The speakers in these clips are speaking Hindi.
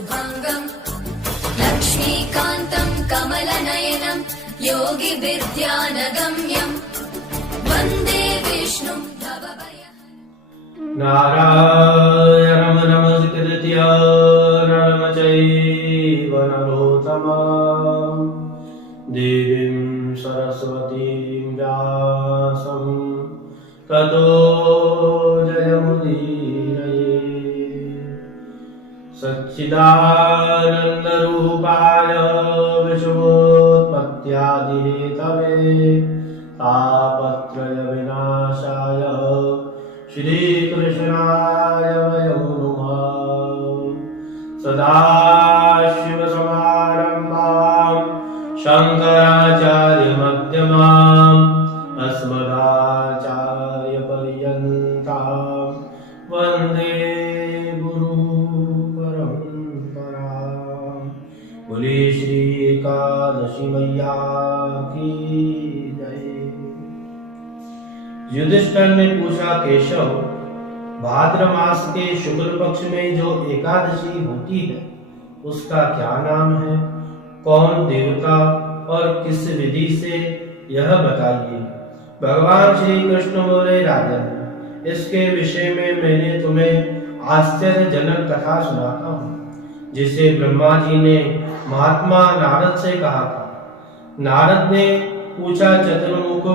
शुभांगम् लक्ष्मीकान्तम् कमलनयनम् योगिभिर्ध्यानगम्यम् वन्दे विष्णुम् भवभयहरम्। नारायणं नमस्कृत्य नरं चैव नरोत्तमं देवीं सरस्वतीं व्यासं ततो जयमुदीरये। सच्चिदानन्दरूपाय विश्वोत्पत्त्यादिहेतवे तापत्रयविनाशाय श्रीकृष्णाय वयं नमः। सदाशिवसमारम्भां शङ्कराचार्यमध्यमाम् अस्मदाचार्यपर्यन्तां वन्दे गुरुपरम्पराम्। बोले श्री एकादशी मैया की जय। युधिष्ठिर ने पूछा, केशव, भाद्र मास के शुक्ल पक्ष में जो एकादशी होती है उसका क्या नाम है? कौन देवता और किस विधि से, यह बताइए। भगवान श्री कृष्ण बोले, राजन, इसके विषय में मैंने तुम्हें आश्चर्यजनक कथा सुनाता हूँ, जिसे ब्रह्मा जी ने महात्मा नारद से कहा था। नारद ने पूछा, चतुर्मुख,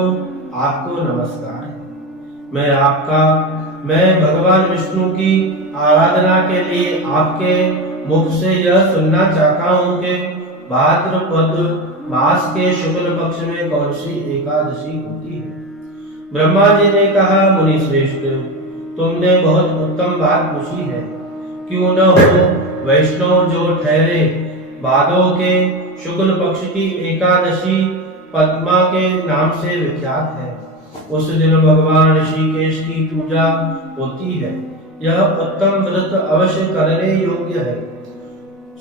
आपको नमस्कार है। मैं भगवान विष्णु की आराधना के लिए आपके मुख से यह सुनना चाहता हूँ कि भाद्रपद मास के शुक्ल पक्ष में कौन सी एकादशी होती है। ब्रह्मा जी ने कहा, मुनि श्रेष्ठ, तुमने बहुत उत्तम बात पूछी है। क्यों न हो, वैष्णव जो ठहरे भादो के शुक्ल पक्ष की एकादशी पद्मा के नाम से विख्यात है। उस दिन भगवान ऋषिकेश की पूजा होती है। यह उत्तम व्रत अवश्य करने योग्य है।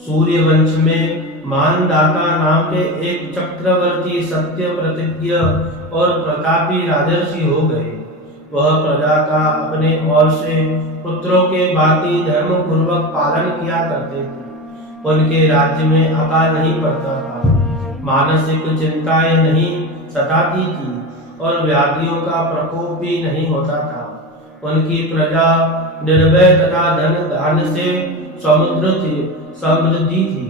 सूर्य वंश में मानदाता नाम के एक चक्रवर्ती सत्य प्रतिज्ञ और प्रतापी राजर्षि हो गए। वह प्रजा का अपने ओर से पुत्रों के भांति धर्म पूर्वक पालन किया करते थे। उनके राज्य में अकाल नहीं पड़ता था, मानसिक चिंताएं नहीं सताती थी और व्याधियों का प्रकोप भी नहीं होता था। उनकी प्रजा निर्भय तथा धन धान्य से समृद्धि थी।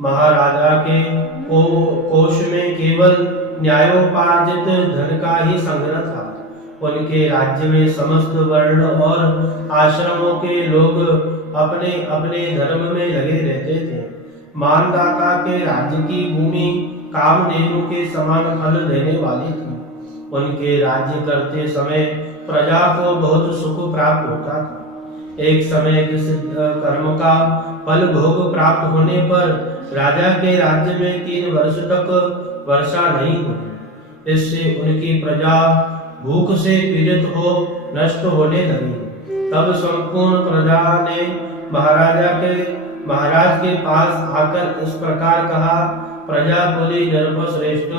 महाराजा के कोष में केवल न्यायोपार्जित धन का ही संग्रह था। उनके राज्य में समस्त वर्ण और आश्रमों के लोग अपने अपने धर्म में लगे रहते थे। मानदाता के राज्य की भूमि कामधेनु के समान फल देने वाली थी। उनके राज्य करते समय प्रजा को बहुत सुख प्राप्त होता था। एक समय किस कर्म का फल भोग प्राप्त होने पर राजा के राज्य में 3 वर्ष तक वर्षा नहीं हुई। इससे उनकी प्रजा भूख से पीड़ित हो नष्ट होने लगी। तब संपूर्ण प्रजा ने महाराज के पास आकर इस प्रकार कहा, प्रजा बोली, नरपश्रेष्ठ,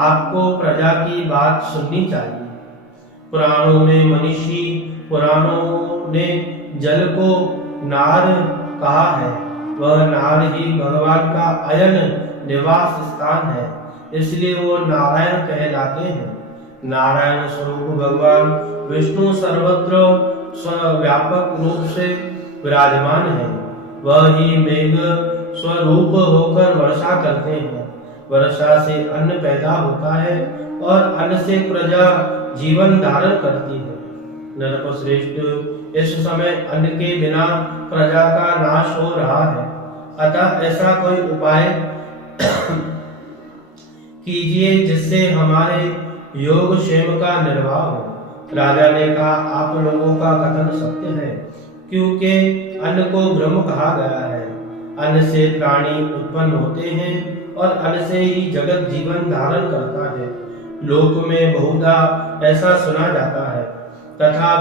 आपको प्रजा की बात सुननी चाहिए। पुराणों ने जल को नार कहा है। वह नार ही भगवान का अयन निवास स्थान है, इसलिए वो नारायण कहलाते हैं। नारायण स्वरूप भगवान विष्णु सर्वत्र व्यापक रूप से विराजमान है। वह ही मेघ स्वरूप होकर वर्षा करते हैं। वर्षा से अन्न पैदा होता है और अन्न से प्रजा जीवन धारण करती है। नरपश्रेष्ठ, इस समय अन्न के बिना प्रजा का नाश हो रहा है। अतः ऐसा कोई उपाय कीजिए जिससे हमारे योग क्षेम का निर्वाह हो। राजा ने कहा, आप लोगों का कथन सत्य है, क्योंकि अन्न को ब्रह्म कहा गया है। अन्न से प्राणी उत्पन्न होते हैं और अन्न से ही जगत जीवन धारण करता है। लोक में बहुधा ऐसा सुना जाता है, तथा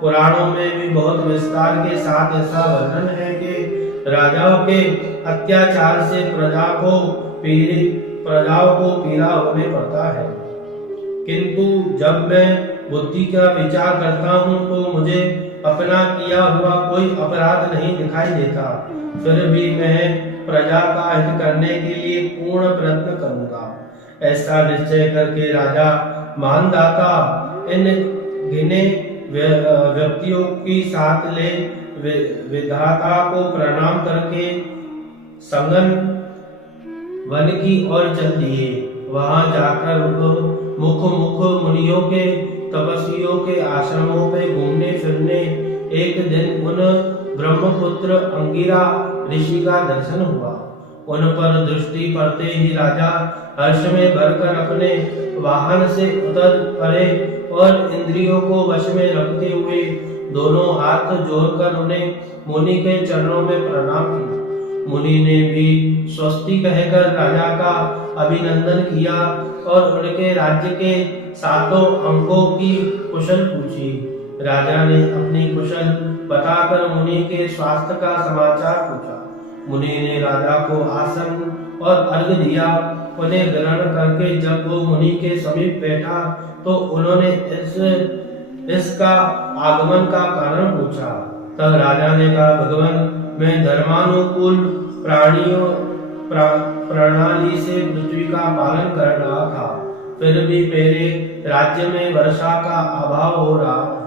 पुराणों में भी बहुत विस्तार के साथ ऐसा वर्णन है कि राजाओं के अत्याचार से प्रजाओं को पीड़ा होने पड़ता है। किंतु जब मैं बुद्धि का विचार करता हूँ तो मुझे अपना किया हुआ कोई अपराध नहीं दिखाई देता, फिर भी मैं प्रजा का हित करने के लिए पूर्ण प्रयत्न करूंगा। ऐसा निश्चय करके राजा मानदाता इन गिने व्यक्तियों की साथ ले विधाता को प्रणाम करके संगन वन की ओर चल दिए। वहां जाकर मुख मुनियों के तपस्वियों के आश्रमों पे घूमने फिरने एक दिन उन ब्रह्मपुत्र अंगिरा ऋषि का दर्शन हुआ। उन पर दृष्टि पड़ते ही राजा हर्ष में भरकर अपने वाहन से उतर पड़े और इंद्रियों को वश में रखते हुए दोनों हाथ जोड़कर उन्हें मुनि के चरणों में प्रणाम किया। मुनि ने भी स्वस्ति कहकर राजा का अभिनंदन किया और उनके राज्य के सातों अंकों की कुशल पूछी। राजा ने अपनी कुशल बताकर मुनि के स्वास्थ्य का समाचार पूछा। मुनि ने राजा को आसन और अर्घ दिया। उन्हें ग्रहण करके जब वो मुनि के समीप बैठा तो उन्होंने इसका आगमन का कारण पूछा। तब राजा ने कहा, भगवान, मैं धर्मानुकूल प्रणाली से पृथ्वी का पालन कर रहा था, फिर भी मेरे राज्य में वर्षा का अभाव हो रहा है।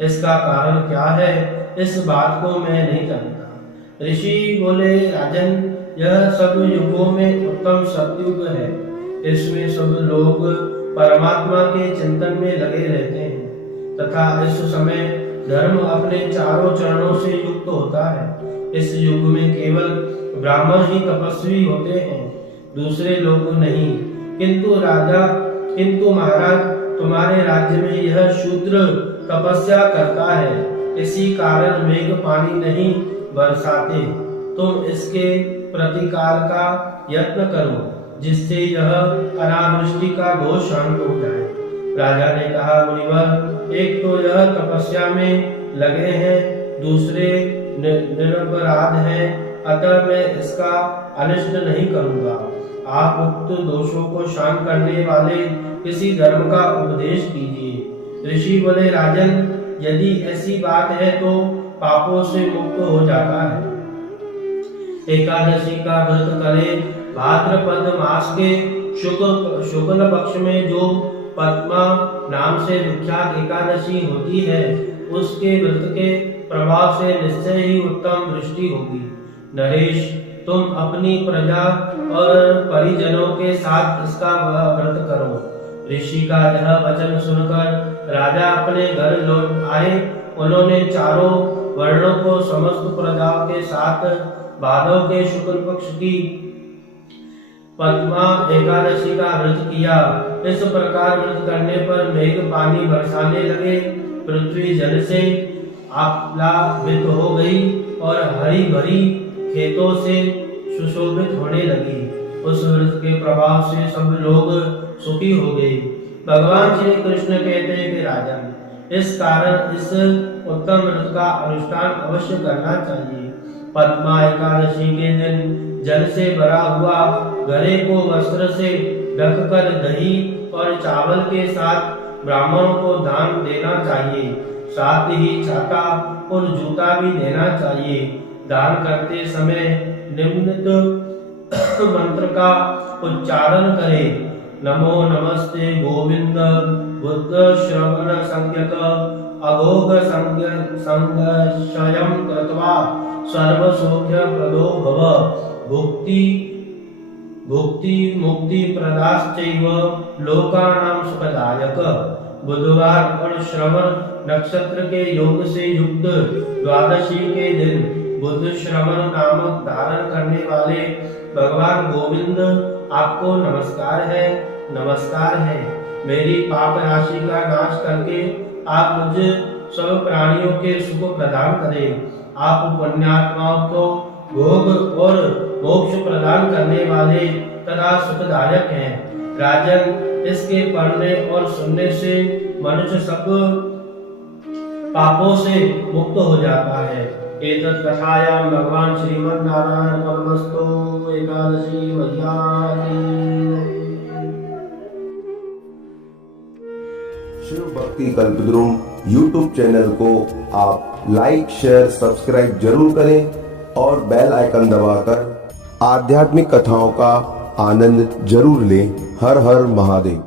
इसका कारण क्या है, इस बात को मैं नहीं जानता। ऋषि बोले, राजन, यह सब युगों में उत्तम सतयुग है। इसमें सब लोग परमात्मा के चिंतन में लगे रहते हैं तथा इस समय धर्म अपने चारों चरणों से युक्त होता है। इस युग में केवल ब्राह्मण ही तपस्वी होते हैं, दूसरे लोग नहीं। किंतु महाराज, तुम्हारे राज्य में यह शूद्र तपस्या करता है, इसी कारण मेघ पानी नहीं बरसाते। तुम इसके प्रतिकार का यत्न करो, जिससे यह अनावृष्टि का दोष शांत हो जाए। राजा ने कहा, मुनिवर, एक तो यह तपस्या में लगे हैं, दूसरे निरपराध हैं, अतः मैं इसका अनिष्ट नहीं करूंगा। आप उक्त दोषों को शांत करने वाले किसी धर्म का उपदेश कीजिए। ऋषि बोले, राजन, यदि ऐसी बात है तो पापों से मुक्त हो जाता है। एकादशी का व्रत करे। भाद्रपद मास के शुक्ल पक्ष में जो पद्मा नाम से विख्यात एकादशी होती है, उसके व्रत के प्रभाव से निश्चय ही उत्तम दृष्टि होगी। नरेश, तुम अपनी प्रजा और परिजनों के साथ इसका व्रत करो। ऋषि का यह वचन सुनकर राजा अपने घर लौट आए। उन्होंने चारों वर्णों को समस्त प्रजाओं के साथ भादव के शुक्ल पक्ष की पद्मा एकादशी का व्रत किया। इस प्रकार व्रत करने पर मेघ पानी बरसाने लगे, पृथ्वी जल से आप्लावित हो गई और हरी भरी खेतों से सुशोभित होने लगी। उस व्रत के प्रभाव से सब लोग सुखी हो गए। भगवान श्री कृष्ण कहते हैं कि राजन, इस कारण इस उत्तम व्रत का अनुष्ठान अवश्य करना चाहिए। पद्मा एकादशी के दिन जल से भरा हुआ घड़े को वस्त्र से ढककर दही और चावल के साथ ब्राह्मणों को दान देना चाहिए। साथ ही छाता और जूता भी देना चाहिए। दान करते समय निम्नलिखित मंत्र का उच्चारण करें। नमो नमस्ते गोविंद बुद्ध श्रवण संज्ञक अघोघ संगशयं कृत्वा सर्व सौख्य प्रदो भव भुक्ति मुक्ति प्रदाश्चैव लोकानां सुखदायक। बुधवार और श्रवण नक्षत्र के योग से युक्त द्वादशी के दिन बुध श्रवण नामक धारण करने वाले भगवान गोविंद आपको नमस्कार है। मेरी पाप राशि का नाश करके आप मुझे सब प्राणियों के सुख प्रदान करें। आप पुण्यात्माओं को भोग और मोक्ष प्रदान करने वाले तथा सुखदायक हैं। राजन, इसके पढ़ने और सुनने से मनुष्य सब पापों से मुक्त हो जाता है। एतत् कथायां भगवान श्रीमद् नारायण परमस्तु एकादशी मध्याह्ने। शिव भक्ति कल्पद्रुम YouTube चैनल को आप लाइक, शेयर, सब्सक्राइब जरूर करें और बेल आइकन दबाकर आध्यात्मिक कथाओं का आनंद जरूर लें। हर हर महादेव।